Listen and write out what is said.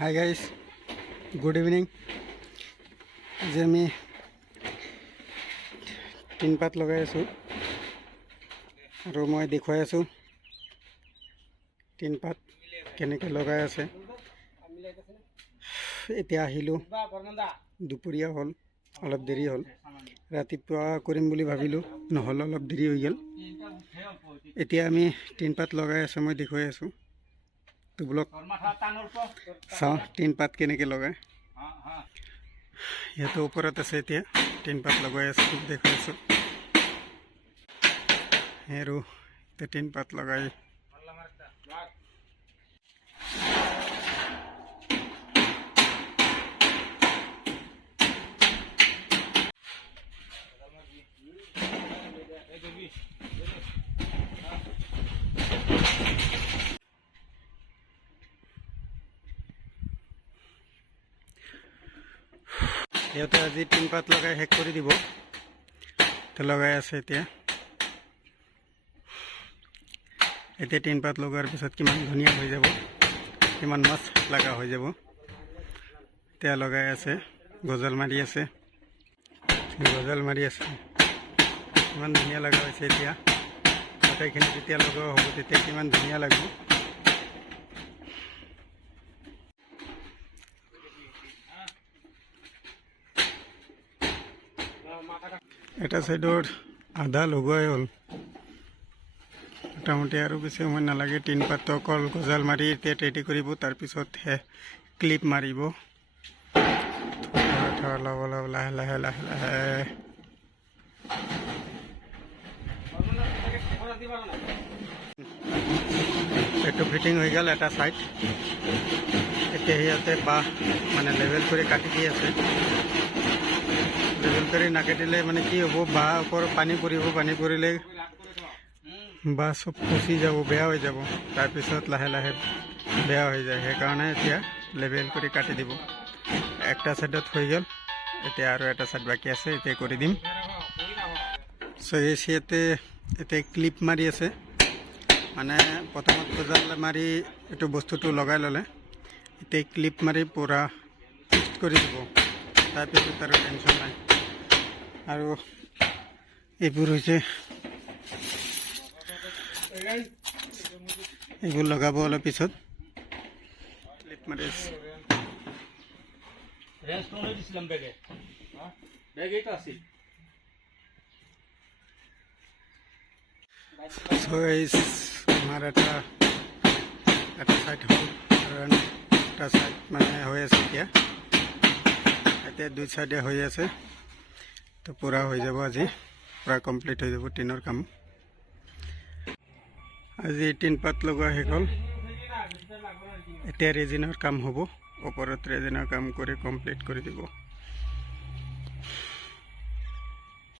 Hi guys, good evening. আজি আমি টিনপাত লগাই আছোঁ আৰু মই দেখুৱাই আছোঁ টিনপাত কেনেকৈ লগাই আছে। এতিয়া আহিলোঁ, দুপৰীয়া হ'ল, অলপ দেৰি হ'ল। ৰাতিপুৱা কৰিম বুলি ভাবিলোঁ, নহ'ল, অলপ দেৰি হৈ গ'ল। এতিয়া আমি টিনপাত লগাই আছোঁ, মই দেখুৱাই আছোঁ। তো ব্লক চাওঁ টিনপাত কেনেকৈ লগায়। সিহঁতৰ ওপৰত আছে, এতিয়া টিনপাত লগাই আছোঁ, দেখুৱাই আছোঁ। আৰু এতিয়া টিনপাত লগাই সিহঁতে আজি টিনপাত লগাই শেষ কৰি দিব। তো লগাই আছে এতিয়া টিনপাত লগোৱাৰ পিছত কিমান ধুনীয়া হৈ যাব, কিমান মাছ লগা হৈ যাব। এতিয়া লগাই আছে, গজাল মাৰি আছে, কিমান ধুনীয়া লগা হৈছে। এতিয়া গোটেইখিনি যেতিয়া লগোৱা হ'ব তেতিয়া কিমান ধুনীয়া লাগিব। এটা সাইডৰ আধা লগোৱাই হ'ল, মোটামুটি আৰু বেছি সময় নালাগে। টিনপাতটো অকল গজাল মাৰি এতিয়া ৰেডি কৰিব, তাৰপিছতহে ক্লিপ মাৰিব। লাহে লাহে লাহে লাহে এইটো ফিটিং হৈ গ'ল এটা চাইড। এতিয়া সিহঁতে বাঁহ মানে লেভেল কৰি কাটি দি আছে। লেভেল কৰি নাকাটিলে মানে কি হ'ব, বাঁহ ওপৰত পানী পৰিব, পানী পৰিলে বাঁহ চব পচি যাব, বেয়া হৈ যাব। তাৰপিছত লাহে লাহে বেয়া হৈ যায়, সেইকাৰণে এতিয়া লেভেল কৰি কাটি দিব। একটা ছাইডত হৈ গ'ল, এতিয়া আৰু এটা ছাইড বাকী আছে, এতিয়া কৰি দিম। সিহঁতে এতিয়া ক্লিপ মাৰি আছে, মানে প্ৰথমত গজাল মাৰি এইটো বস্তুটো লগাই ল'লে, এতিয়া ক্লিপ মাৰি পূৰা ফিক্স কৰি দিব। তাৰপিছত আৰু টেনশ্যন নাই। আৰু এইবোৰ হৈছে, এইবোৰ লগাব অলপ পিছত। ক্লিপ মাৰি আমাৰ এটা চাইড হ'ল আৰু এটা চাইড মানে হৈ আছে। এতিয়া দুই চাইডে হৈ আছে, তো পূৰা হৈ যাব। আজি পূৰা কমপ্লিট হৈ যাব টিনৰ কাম। আজি টিনপাত লগোৱা শেষ হ'ল, এতিয়া ৰেজিনৰ কাম হ'ব। ওপৰত ৰেজিনৰ কাম কৰি কমপ্লিট কৰি দিব।